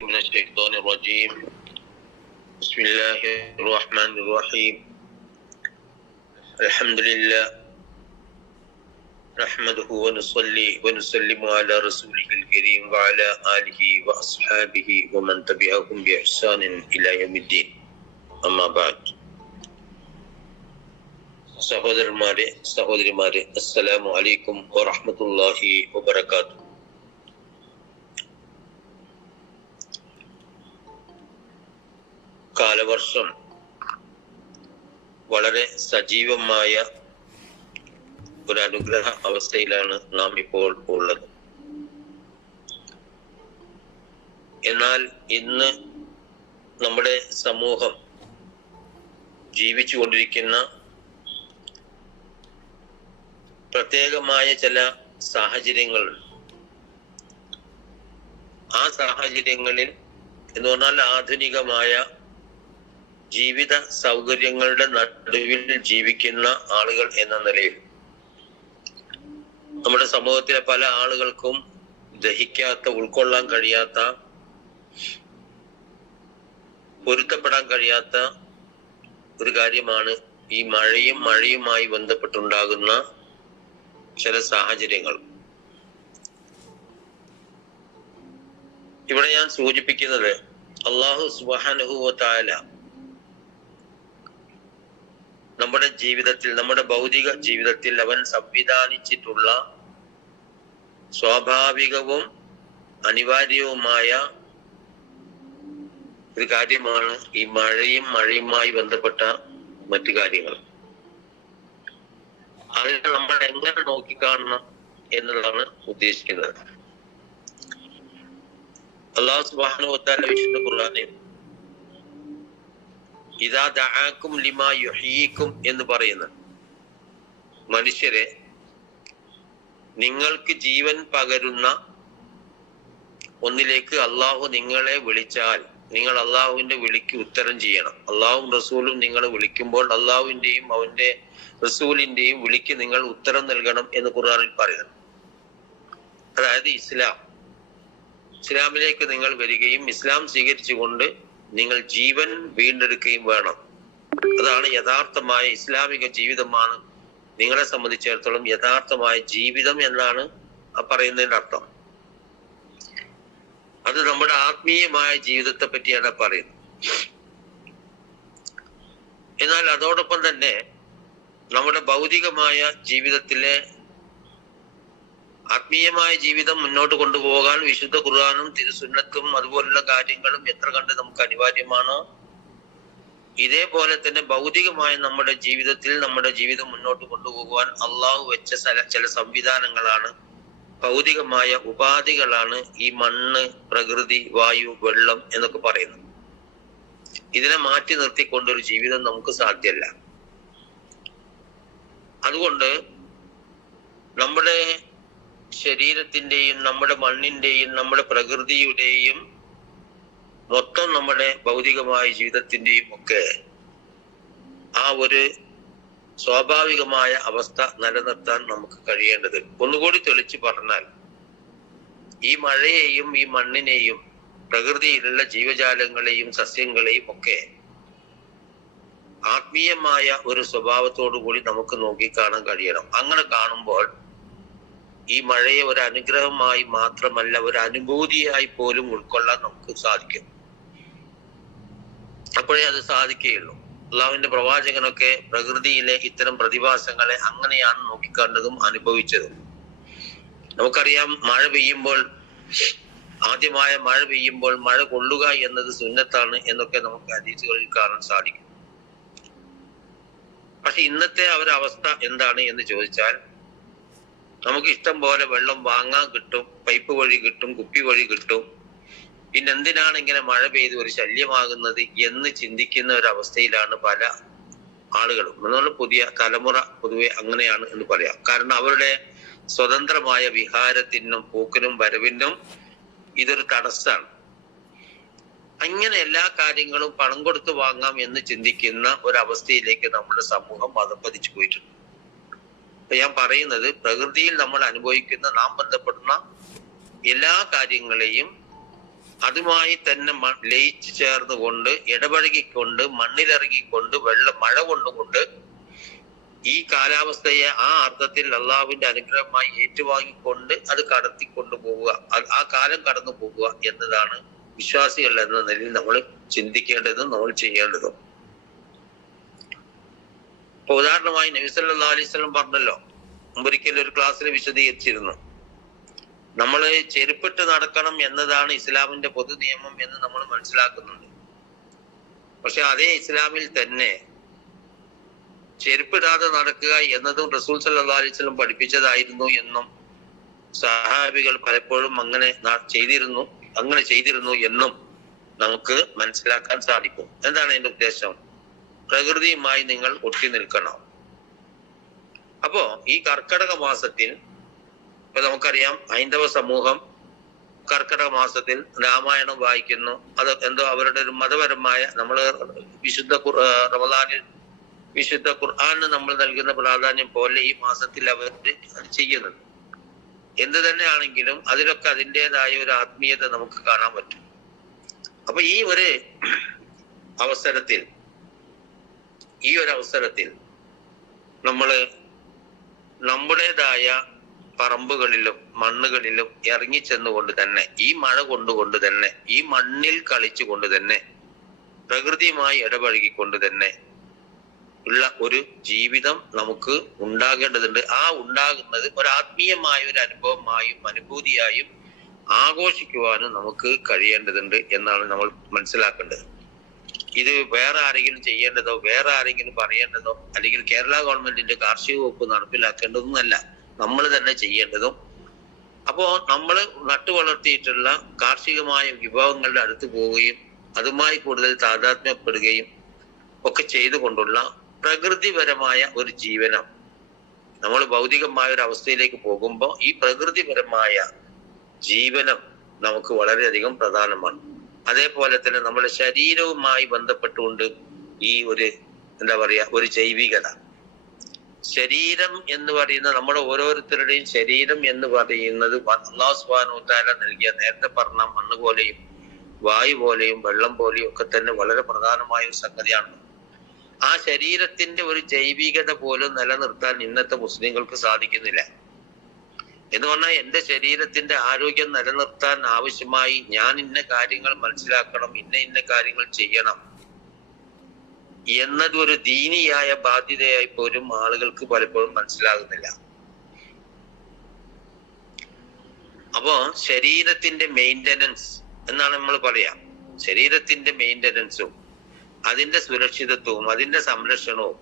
من الشيطان الرجيم بسم الله الرحمن الرحيم الحمد لله نحمده ونصلي ونسلم على رسوله الكريم وعلى آله وأصحابه ومن تبعهم بإحسان إلى يوم الدين أما بعد സഹോദരന്മാരെ സഹോദരിമാരെ അസ്സലാമു അലൈക്കും വറഹ്മത്തുള്ളാഹി വബറകാതുഹു. കാലവർഷം വളരെ സജീവമായ ഒരു അനുഗ്രഹ അവസ്ഥയിലാണ് നാം ഇപ്പോൾ ഉള്ളത്. എന്നാൽ ഇന്ന് നമ്മുടെ സമൂഹം ജീവിച്ചു കൊണ്ടിരിക്കുന്ന പ്രത്യേകമായ ചില സാഹചര്യങ്ങൾ, ആ സാഹചര്യങ്ങളിൽ എന്ന് പറഞ്ഞാൽ ആധുനികമായ ജീവിത സൗകര്യങ്ങളുടെ നടുവിൽ ജീവിക്കുന്ന ആളുകൾ എന്ന നിലയിൽ നമ്മുടെ സമൂഹത്തിലെ പല ആളുകൾക്കും ദഹിക്കാത്ത, ഉൾക്കൊള്ളാൻ കഴിയാത്ത, പൊരുത്തപ്പെടാൻ കഴിയാത്ത ഒരു കാര്യമാണ് ഈ മഴയുമായി ബന്ധപ്പെട്ടുണ്ടാകുന്ന ചില സാഹചര്യങ്ങൾ. ഇവിടെ ഞാൻ സൂചിപ്പിക്കുന്നത് അല്ലാഹു സുബ്ഹാനഹു വ തആല നമ്മുടെ ജീവിതത്തിൽ, നമ്മുടെ ഭൗതിക ജീവിതത്തിൽ അവൻ സംവിധാനിച്ചിട്ടുള്ള സ്വാഭാവികവും അനിവാര്യവുമായ ഒരു കാര്യമാണ് ഈ മഴയുമായി ബന്ധപ്പെട്ട മറ്റു കാര്യങ്ങൾ. അതിനെ നമ്മൾ എങ്ങനെ നോക്കിക്കാണണം എന്നതാണ് ഉദ്ദേശിക്കുന്നത്. അല്ലാഹു സുബ്ഹാനഹു വ തആല വിശുദ്ധ ഖുർആനിൽ ഇദാ ദഅാകും ലിമാ യുഹ്യീകും എന്ന് പറയുന്നു. മനുഷ്യരെ, നിങ്ങൾക്ക് ജീവൻ പകരുന്ന ഒന്നിലേക്ക് അള്ളാഹു നിങ്ങളെ വിളിച്ചാൽ നിങ്ങൾ അള്ളാഹുവിന്റെ വിളിക്ക് ഉത്തരം ചെയ്യണം. അള്ളാഹും റസൂലും നിങ്ങളെ വിളിക്കുമ്പോൾ അള്ളാഹുവിന്റെയും അവന്റെ റസൂലിന്റെയും വിളിക്ക് നിങ്ങൾ ഉത്തരം നൽകണം എന്ന് ഖുർആനിൽ പറയുന്നു. അതായത് ഇസ്ലാമിലേക്ക് നിങ്ങൾ വരികയും ഇസ്ലാം സ്വീകരിച്ചുകൊണ്ട് നിങ്ങൾ ജീവൻ വീണ്ടെടുക്കുകയും വേണം. അതാണ് യഥാർത്ഥമായ ഇസ്ലാമിക ജീവിതമാണ് നിങ്ങളെ സംബന്ധിച്ചിടത്തോളം യഥാർത്ഥമായ ജീവിതം എന്നാണ് പറയുന്നതിന്റെ അർത്ഥം. അത് നമ്മുടെ ആത്മീയമായ ജീവിതത്തെ പറ്റിയാണ് പറയുന്നത്. എന്നാൽ അതോടൊപ്പം തന്നെ നമ്മുടെ ഭൗതികമായ ജീവിതത്തിലെ ആത്മീയമായ ജീവിതം മുന്നോട്ട് കൊണ്ടുപോകാൻ വിശുദ്ധ ഖുർആനും തിരുസുന്നത്തും അതുപോലുള്ള കാര്യങ്ങളും എത്ര കണ്ട് നമുക്ക് അനിവാര്യമാണോ, ഇതേപോലെ തന്നെ ഭൗതികമായ നമ്മുടെ ജീവിതത്തിൽ നമ്മുടെ ജീവിതം മുന്നോട്ട് കൊണ്ടുപോകുവാൻ അള്ളാഹു വെച്ച ചില സംവിധാനങ്ങളാണ്, ഭൗതികമായ ഉപാധികളാണ് ഈ മണ്ണ്, പ്രകൃതി, വായു, വെള്ളം എന്നൊക്കെ പറയുന്നത്. ഇതിനെ മാറ്റി നിർത്തിക്കൊണ്ടൊരു ജീവിതം നമുക്ക് സാധ്യമല്ല. അതുകൊണ്ട് നമ്മുടെ ശരീരത്തിന്റെയും നമ്മുടെ മണ്ണിന്റെയും നമ്മുടെ പ്രകൃതിയുടെയും മൊത്തം നമ്മുടെ ഭൗതികമായ ജീവിതത്തിന്റെയും ഒക്കെ ആ ഒരു സ്വാഭാവികമായ അവസ്ഥ നിലനിർത്താൻ നമുക്ക് കഴിയേണ്ടത്, ഒന്നുകൂടി തെളിച്ചു പറഞ്ഞാൽ, ഈ മഴയെയും ഈ മണ്ണിനെയും പ്രകൃതിയിലുള്ള ജീവജാലങ്ങളെയും സസ്യങ്ങളെയും ഒക്കെ ആത്മീയമായ ഒരു സ്വഭാവത്തോടു കൂടി നമുക്ക് നോക്കിക്കാണാൻ കഴിയണം. അങ്ങനെ കാണുമ്പോൾ ഈ മഴയെ ഒരു അനുഗ്രഹമായി മാത്രമല്ല, ഒരു അനുഭൂതിയായി പോലും ഉൾക്കൊള്ളാൻ നമുക്ക് സാധിക്കും. അപ്പോഴേ അത് സാധിക്കുകയുള്ളൂ. അള്ളാഹുവിന്റെ പ്രവാചകനൊക്കെ പ്രകൃതിയിലെ ഇത്തരം പ്രതിഭാസങ്ങളെ അങ്ങനെയാണ് നോക്കിക്കണ്ടതും അനുഭവിച്ചതും. നമുക്കറിയാം, ആദ്യമായ മഴ പെയ്യുമ്പോൾ മഴ കൊള്ളുക എന്നത് സുന്നത്താണ് എന്നൊക്കെ നമുക്ക് ഹദീസുകളിൽ കാണാൻ സാധിക്കും. പക്ഷെ ഇന്നത്തെ അവസ്ഥ എന്താണ് എന്ന് ചോദിച്ചാൽ, നമുക്ക് ഇഷ്ടം പോലെ വെള്ളം വാങ്ങാൻ കിട്ടും, പൈപ്പ് വഴി കിട്ടും, കുപ്പി വഴി കിട്ടും. പിന്നെ എന്തിനാണ് ഇങ്ങനെ മഴ പെയ്ത് ഒരു ശല്യമാകുന്നത് എന്ന് ചിന്തിക്കുന്ന ഒരവസ്ഥയിലാണ് പല ആളുകളും. എന്നാൽ പുതിയ തലമുറ പൊതുവെ അങ്ങനെയാണ് എന്ന് പറയാം. കാരണം അവരുടെ സ്വതന്ത്രമായ വിഹാരത്തിനും പോക്കിനും വരവിനും ഇതൊരു തടസ്സാണ്. അങ്ങനെ എല്ലാ കാര്യങ്ങളും പണം കൊടുത്ത് വാങ്ങാം എന്ന് ചിന്തിക്കുന്ന ഒരവസ്ഥയിലേക്ക് നമ്മുടെ സമൂഹം പതിച്ചു പോയിട്ടുണ്ട്. ഞാൻ പറയുന്നത്, പ്രകൃതിയിൽ നമ്മൾ അനുഭവിക്കുന്ന, നാം ബന്ധപ്പെടുന്ന എല്ലാ കാര്യങ്ങളെയും അതുമായി തന്നെ ലയിച്ചു ചേർന്നുകൊണ്ട് ഇടപഴകിക്കൊണ്ട് മണ്ണിലിറങ്ങിക്കൊണ്ട് മഴ കൊണ്ടുകൊണ്ട് ഈ കാലാവസ്ഥയെ ആ അർത്ഥത്തിൽ അള്ളാഹുവിന്റെ അനുഗ്രഹമായി ഏറ്റുവാങ്ങിക്കൊണ്ട് അത് കടത്തിക്കൊണ്ടു പോവുക, ആ കാലം കടന്നു പോകുക എന്നതാണ് വിശ്വാസികൾ എന്ന നിലയിൽ നമ്മൾ ചിന്തിക്കേണ്ടതും നമ്മൾ ചെയ്യേണ്ടതും. ഇപ്പൊ ഉദാഹരണമായി നബി സല്ലല്ലാഹു അലൈഹി വസല്ലം പറഞ്ഞല്ലോ, ഒരിക്കലും ഒരു ക്ലാസ്സിൽ വിശദീകരിച്ചിരുന്നു, നമ്മൾ ചെരുപ്പിട്ട് നടക്കണം എന്നതാണ് ഇസ്ലാമിന്റെ പൊതു നിയമം എന്ന് നമ്മൾ മനസ്സിലാക്കുന്നുണ്ട്. പക്ഷെ അതേ ഇസ്ലാമിൽ തന്നെ ചെരുപ്പിടാതെ നടക്കുക എന്നതും റസൂൽ സല്ലല്ലാഹു അലൈഹി വസല്ലം പഠിപ്പിച്ചതായിരുന്നു എന്നും സഹാബികൾ പലപ്പോഴും അങ്ങനെ ചെയ്തിരുന്നു എന്നും നമുക്ക് മനസ്സിലാക്കാൻ സാധിക്കും. എന്താണ് അതിന്റെ ഉദ്ദേശം? പ്രകൃതിയുമായി നിങ്ങൾ ഒട്ടി നിൽക്കണം. അപ്പോ ഈ കർക്കടക മാസത്തിൽ ഇപ്പൊ നമുക്കറിയാം, ഹൈന്ദവ സമൂഹം കർക്കടക മാസത്തിൽ രാമായണം വായിക്കുന്നു. അത് എന്തോ അവരുടെ ഒരു മതപരമായ, നമ്മള് റമദാനിൽ വിശുദ്ധ ഖുർആന് നമ്മൾ നൽകുന്ന പ്രാധാന്യം പോലെ ഈ മാസത്തിൽ അവർ അത് ചെയ്യുന്നത്. എന്ത് തന്നെയാണെങ്കിലും അതിലൊക്കെ അതിൻ്റെതായ ഒരു ആത്മീയത നമുക്ക് കാണാൻ പറ്റും. അപ്പൊ ഈ ഒരു അവസരത്തിൽ നമ്മള് നമ്മുടേതായ പറമ്പുകളിലും മണ്ണുകളിലും ഇറങ്ങിച്ചെന്നുകൊണ്ട് തന്നെ, ഈ മഴ കൊണ്ടുകൊണ്ട് തന്നെ, ഈ മണ്ണിൽ കളിച്ചുകൊണ്ട് തന്നെ, പ്രകൃതിയുമായി ഇടപഴകിക്കൊണ്ട് തന്നെ ഉള്ള ഒരു ജീവിതം നമുക്ക് ഉണ്ടാകേണ്ടതുണ്ട്. ആ ഉണ്ടാകുന്നത് ഒരാത്മീയമായ ഒരു അനുഭവമായും അനുഭൂതിയായും ആഘോഷിക്കുവാനും നമുക്ക് കഴിയേണ്ടതുണ്ട് എന്നാണ് നമ്മൾ മനസ്സിലാക്കേണ്ടത്. ഇത് വേറെ ആരെങ്കിലും ചെയ്യേണ്ടതോ വേറെ ആരെങ്കിലും പറയേണ്ടതോ അല്ലെങ്കിൽ കേരള ഗവൺമെന്റിന്റെ കാർഷിക വകുപ്പ് നടപ്പിലാക്കേണ്ടതൊന്നുമല്ല, നമ്മൾ തന്നെ ചെയ്യേണ്ടതും. അപ്പോ നമ്മൾ നട്ടുവളർത്തിയിട്ടുള്ള കാർഷികമായ വിഭവങ്ങളുടെ അടുത്ത് പോവുകയും അതുമായി കൂടുതൽ താതാത്മ്യപ്പെടുകയും ഒക്കെ ചെയ്തുകൊണ്ടുള്ള പ്രകൃതിപരമായ ഒരു ജീവനം, നമ്മൾ ഭൗതികമായ ഒരു അവസ്ഥയിലേക്ക് പോകുമ്പോൾ ഈ പ്രകൃതിപരമായ ജീവനം നമുക്ക് വളരെയധികം പ്രധാനമാണ്. അതേപോലെ തന്നെ നമ്മുടെ ശരീരവുമായി ബന്ധപ്പെട്ടുകൊണ്ട് ഈ ഒരു ജൈവികത, ശരീരം എന്ന് പറയുന്ന നമ്മുടെ ഓരോരുത്തരുടെയും ശരീരം എന്ന് പറയുന്നത് അല്ലാഹു സുബ്ഹാനഹു വ തആല നൽകിയ, നേരത്തെ പറഞ്ഞ മണ്ണ് പോലെയും വായു പോലെയും വെള്ളം പോലെയും ഒക്കെ തന്നെ വളരെ പ്രധാനമായ ഒരു സംഗതിയാണ്. ആ ശരീരത്തിന്റെ ഒരു ജൈവികത പോലും നിലനിർത്താൻ ഇന്നത്തെ മുസ്ലിങ്ങൾക്ക് സാധിക്കുന്നില്ല. എന്ന് പറഞ്ഞാൽ എന്റെ ശരീരത്തിന്റെ ആരോഗ്യം നിലനിർത്താൻ ആവശ്യമായി ഞാൻ ഇന്ന കാര്യങ്ങൾ മനസ്സിലാക്കണം, ഇന്ന കാര്യങ്ങൾ ചെയ്യണം എന്നതൊരു ദീനിയായ ബാധ്യതയായി പോലും ആളുകൾക്ക് പലപ്പോഴും മനസ്സിലാകുന്നില്ല. അപ്പോ ശരീരത്തിന്റെ മെയിൻ്റനൻസ് എന്നാണ് നമ്മൾ പറയാം. ശരീരത്തിന്റെ മെയിൻ്റനൻസും അതിന്റെ സുരക്ഷിതത്വവും അതിന്റെ സംരക്ഷണവും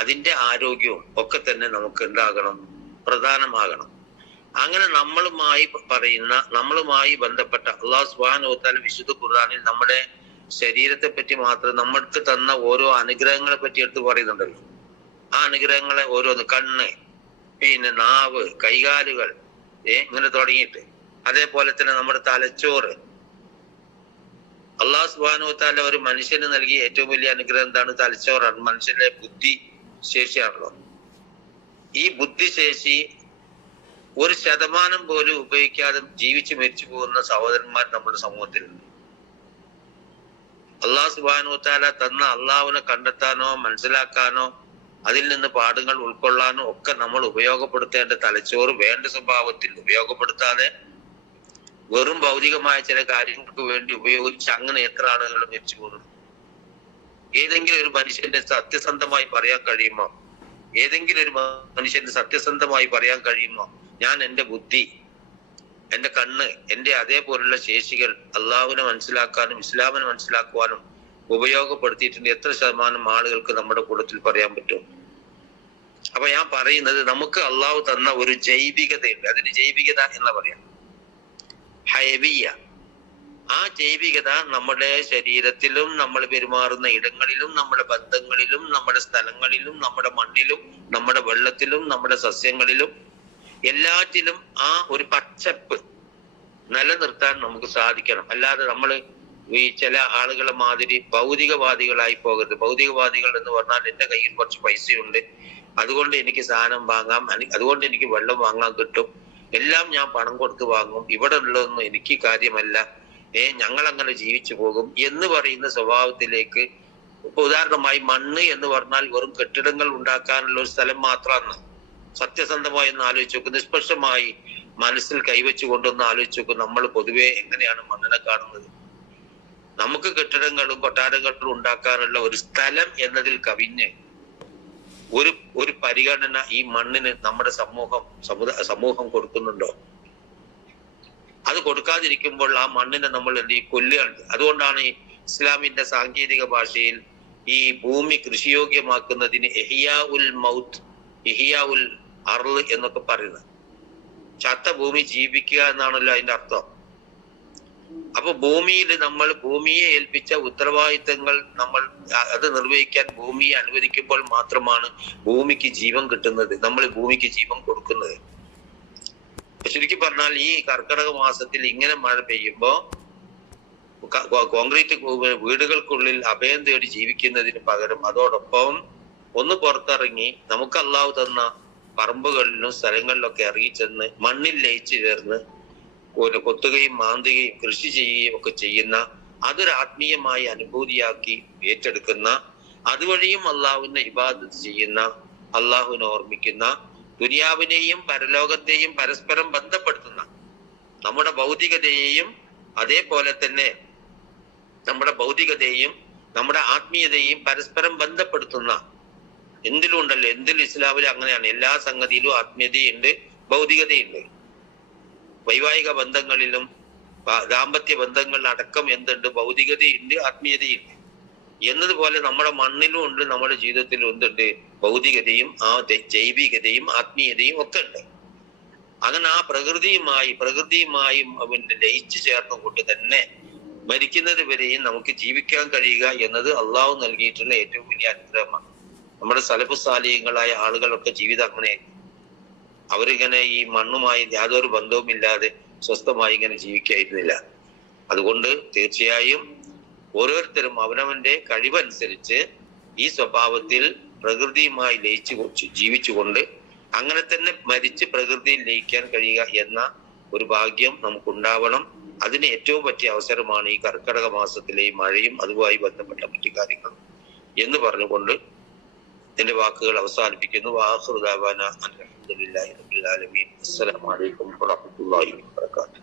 അതിന്റെ ആരോഗ്യവും ഒക്കെ തന്നെ നമുക്ക് എന്താകണം? പ്രധാനമാകണം. അങ്ങനെ നമ്മളുമായി ബന്ധപ്പെട്ട അല്ലാഹു സുബ്ഹാനഹു വ തആല വിശുദ്ധ ഖുർആനിൽ നമ്മുടെ ശരീരത്തെ പറ്റി മാത്രം നമ്മൾക്ക് തന്ന ഓരോ അനുഗ്രഹങ്ങളെ പറ്റി എടുത്ത് പറയുന്നുണ്ടല്ലോ. ആ അനുഗ്രഹങ്ങളെ ഓരോന്ന്, കണ്ണ്, പിന്നെ നാവ്, കൈകാലുകൾ, ഇങ്ങനെ തുടങ്ങിയിട്ട്, അതേപോലെ തന്നെ നമ്മുടെ തലച്ചോറ്. അല്ലാഹു സുബ്ഹാനഹു വ തആല ഒരു മനുഷ്യന് നൽകിയ ഏറ്റവും വലിയ അനുഗ്രഹം എന്താണ്? തലച്ചോറാണ്. മനുഷ്യന്റെ ബുദ്ധി ശേഷിയാണല്ലോ. ഈ ബുദ്ധിശേഷി 1% പോലും ഉപയോഗിക്കാതെ ജീവിച്ചു മരിച്ചു പോകുന്ന സഹോദരന്മാർ നമ്മുടെ സമൂഹത്തിലുണ്ട്. അല്ലാഹു സുബ്ഹാനഹു വ തആല തന്ന അള്ളാഹുവിനെ കണ്ടെത്താനോ മനസ്സിലാക്കാനോ അതിൽ നിന്ന് പാഠങ്ങൾ ഉൾക്കൊള്ളാനോ ഒക്കെ നമ്മൾ ഉപയോഗപ്പെടുത്തേണ്ട തലച്ചോറ് വേണ്ട സ്വഭാവത്തിൽ ഉപയോഗപ്പെടുത്താതെ വെറും ഭൗതികമായ ചില കാര്യങ്ങൾക്ക് വേണ്ടി ഉപയോഗിച്ച് അങ്ങനെ എത്ര ആളുകൾ മരിച്ചു പോകുന്നു? ഏതെങ്കിലും ഒരു മനുഷ്യന്റെ സത്യസന്ധമായി പറയാൻ കഴിയുമോ? ഞാൻ എൻ്റെ ബുദ്ധി, എൻ്റെ കണ്ണ്, എൻ്റെ അതേപോലുള്ള ശേഷികൾ അള്ളാഹുവിനെ മനസ്സിലാക്കാനും ഇസ്ലാമിനെ മനസ്സിലാക്കുവാനും ഉപയോഗപ്പെടുത്തിയിട്ടുണ്ട് എത്ര ശതമാനം ആളുകൾക്ക് നമ്മുടെ കൂട്ടത്തിൽ പറയാൻ പറ്റും? അപ്പൊ ഞാൻ പറയുന്നത്, നമുക്ക് അള്ളാഹു തന്ന ഒരു ജൈവികതയുണ്ട്. അതിന് ജൈവികത എന്ന് പറയാം, ഹയവിയ. ആ ജൈവികത നമ്മുടെ ശരീരത്തിലും നമ്മൾ പെരുമാറുന്ന ഇടങ്ങളിലും നമ്മുടെ ബന്ധങ്ങളിലും നമ്മുടെ സ്ഥലങ്ങളിലും നമ്മുടെ മണ്ണിലും നമ്മുടെ വെള്ളത്തിലും നമ്മുടെ സസ്യങ്ങളിലും എല്ലാറ്റിലും ആ ഒരു പച്ചപ്പ് നിലനിർത്താൻ നമുക്ക് സാധിക്കണം. അല്ലാതെ നമ്മൾ ഈ ചില ആളുകളെ മാതിരി ഭൗതികവാദികളായി പോകരുത്. ഭൗതികവാദികൾ എന്ന് പറഞ്ഞാൽ എൻ്റെ കയ്യിൽ കുറച്ച് പൈസയുണ്ട്, അതുകൊണ്ട് എനിക്ക് സാധനം വാങ്ങാം, അതുകൊണ്ട് എനിക്ക് വെള്ളം വാങ്ങാൻ കിട്ടും, എല്ലാം ഞാൻ പണം കൊടുത്ത് വാങ്ങും, ഇവിടെ ഉള്ളതൊന്നും എനിക്ക് കാര്യമല്ല ഞങ്ങൾ അങ്ങനെ ജീവിച്ചു പോകും എന്ന് പറയുന്ന സ്വഭാവത്തിലേക്ക്. ഇപ്പൊ ഉദാഹരണമായി മണ്ണ് എന്ന് പറഞ്ഞാൽ വെറും കെട്ടിടങ്ങൾ ഉണ്ടാക്കാനുള്ള ഒരു സ്ഥലം മാത്രമാണ്. സത്യസന്ധമായി ഒന്ന് ആലോചിച്ച് നോക്കും, നിഷ്പക്ഷമായി മനസ്സിൽ കൈവച്ചു കൊണ്ടൊന്ന് ആലോചിച്ച് നോക്കും. നമ്മൾ പൊതുവെ എങ്ങനെയാണ് മണ്ണിനെ കാണുന്നത്? നമുക്ക് കെട്ടിടങ്ങളും കൊട്ടാരങ്ങളും ഉണ്ടാക്കാനുള്ള ഒരു സ്ഥലം എന്നതിൽ കവിഞ്ഞ് ഒരു പരിഗണന ഈ മണ്ണിന് നമ്മുടെ സമൂഹം കൊടുക്കുന്നുണ്ടോ? അത് കൊടുക്കാതിരിക്കുമ്പോൾ ആ മണ്ണിനെ നമ്മൾ എന്ത് ചെയ്യും? കൊല്ലുകയാണ്. അതുകൊണ്ടാണ് ഈ ഇസ്ലാമിന്റെ സാങ്കേതിക ഭാഷയിൽ ഈ ഭൂമി കൃഷിയോഗ്യമാക്കുന്നതിന് ഇഹ്യാ ഉൽ മൗത്ത്, ഇഹ്യാ ഉൽ അർള് എന്നൊക്കെ പറയുന്നത്. ചത്ത ഭൂമി ജീവിക്കുക എന്നാണല്ലോ അതിന്റെ അർത്ഥം. അപ്പൊ ഭൂമിയിൽ നമ്മൾ ഭൂമിയെ ഏൽപ്പിച്ച ഉത്തരവാദിത്തങ്ങൾ നമ്മൾ അത് നിർവഹിക്കാൻ ഭൂമിയെ അനുവദിക്കുമ്പോൾ മാത്രമാണ് ഭൂമിക്ക് ജീവൻ കിട്ടുന്നത്, നമ്മൾ ഭൂമിക്ക് ജീവൻ കൊടുക്കുന്നത്. ചുരുക്കി പറഞ്ഞാൽ ഈ കർക്കിടക മാസത്തിൽ ഇങ്ങനെ മഴ പെയ്യുമ്പോ കോൺക്രീറ്റ് വീടുകൾക്കുള്ളിൽ അഭയം തേടി ജീവിക്കുന്നതിന് പകരം അതോടൊപ്പം ഒന്ന് പുറത്തിറങ്ങി നമുക്ക് അള്ളാഹു തന്ന പറമ്പുകളിലും സ്ഥലങ്ങളിലൊക്കെ ഇറങ്ങിച്ചെന്ന് മണ്ണിൽ ലയിച്ചു ചേർന്ന് കൊത്തുകയും മാന്തുകയും കൃഷി ചെയ്യുകയും ഒക്കെ ചെയ്യുന്ന, അതൊരു ആത്മീയമായ അനുഭൂതിയാക്കി ഏറ്റെടുക്കുന്ന, അതുവഴിയും അള്ളാഹുവിനെ ഇബാദത്ത് ചെയ്യുന്ന, അള്ളാഹുവിനെ ഓർമ്മിക്കുന്ന, ദുനിയാവിനെയും പരലോകത്തെയും പരസ്പരം ബന്ധപ്പെടുത്തുന്ന, നമ്മുടെ ഭൗതികതയെയും അതേപോലെ തന്നെ നമ്മുടെ ആത്മീയതയെയും പരസ്പരം ബന്ധപ്പെടുത്തുന്ന, എന്തിലും ഉണ്ടല്ലോ, എന്തിലും ഇസ്ലാമിൽ അങ്ങനെയാണ്. എല്ലാ സംഗതിയിലും ആത്മീയതയുണ്ട്, ഭൗതികതയുണ്ട്. വൈവാഹിക ബന്ധങ്ങളിലും ദാമ്പത്യ ബന്ധങ്ങളിലടക്കം എന്തുണ്ട്? ഭൗതികതയുണ്ട്, ആത്മീയതയുണ്ട്. എന്നതുപോലെ നമ്മുടെ മണ്ണിലും ഉണ്ട്, നമ്മുടെ ജീവിതത്തിലും എന്തുണ്ട്? ഭൗതികതയും ജൈവികതയും ആത്മീയതയും ഒക്കെ ഉണ്ട്. അങ്ങനെ ആ പ്രകൃതിയുമായും അവന്റെ ലയിച്ചു ചേർന്നുകൊണ്ട് തന്നെ മരിക്കുന്നത് വരെയും നമുക്ക് ജീവിക്കാൻ കഴിയുക എന്നത് അള്ളാഹു നൽകിയിട്ടുള്ള ഏറ്റവും വലിയ അനുഗ്രഹമാണ്. നമ്മുടെ സലഫു സാലിഹ്യങ്ങളായ ആളുകളൊക്കെ ജീവിതം അങ്ങനെ, അവരിങ്ങനെ ഈ മണ്ണുമായി യാതൊരു ബന്ധവുമില്ലാതെ സ്വസ്ഥമായി ഇങ്ങനെ ജീവിക്കായിരുന്നില്ല. അതുകൊണ്ട് തീർച്ചയായും ഓരോരുത്തരും അവനവന്റെ കഴിവനുസരിച്ച് ഈ സ്വഭാവത്തിൽ പ്രകൃതിയുമായി ജീവിച്ചുകൊണ്ട് അങ്ങനെ തന്നെ മരിച്ച് പ്രകൃതിയിൽ ലയിക്കാൻ കഴിയുക എന്ന ഒരു ഭാഗ്യം നമുക്കുണ്ടാവണം. അതിന് ഏറ്റവും പറ്റിയ അവസരമാണ് ഈ കർക്കിടക മാസത്തിലെ ഈ മഴയും അതുമായി ബന്ധപ്പെട്ട മറ്റു കാര്യങ്ങളും എന്ന് പറഞ്ഞുകൊണ്ട് എന്റെ വാക്കുകൾ അവസാനിപ്പിക്കുന്നു. വാഖിറു ദഅവാനാ അൽഹംദുലില്ലാഹി റബ്ബിൽ ആലമീൻ. അസ്സലാമു അലൈക്കും വറഹ്മത്തുള്ളാഹി വബറകാതുഹു.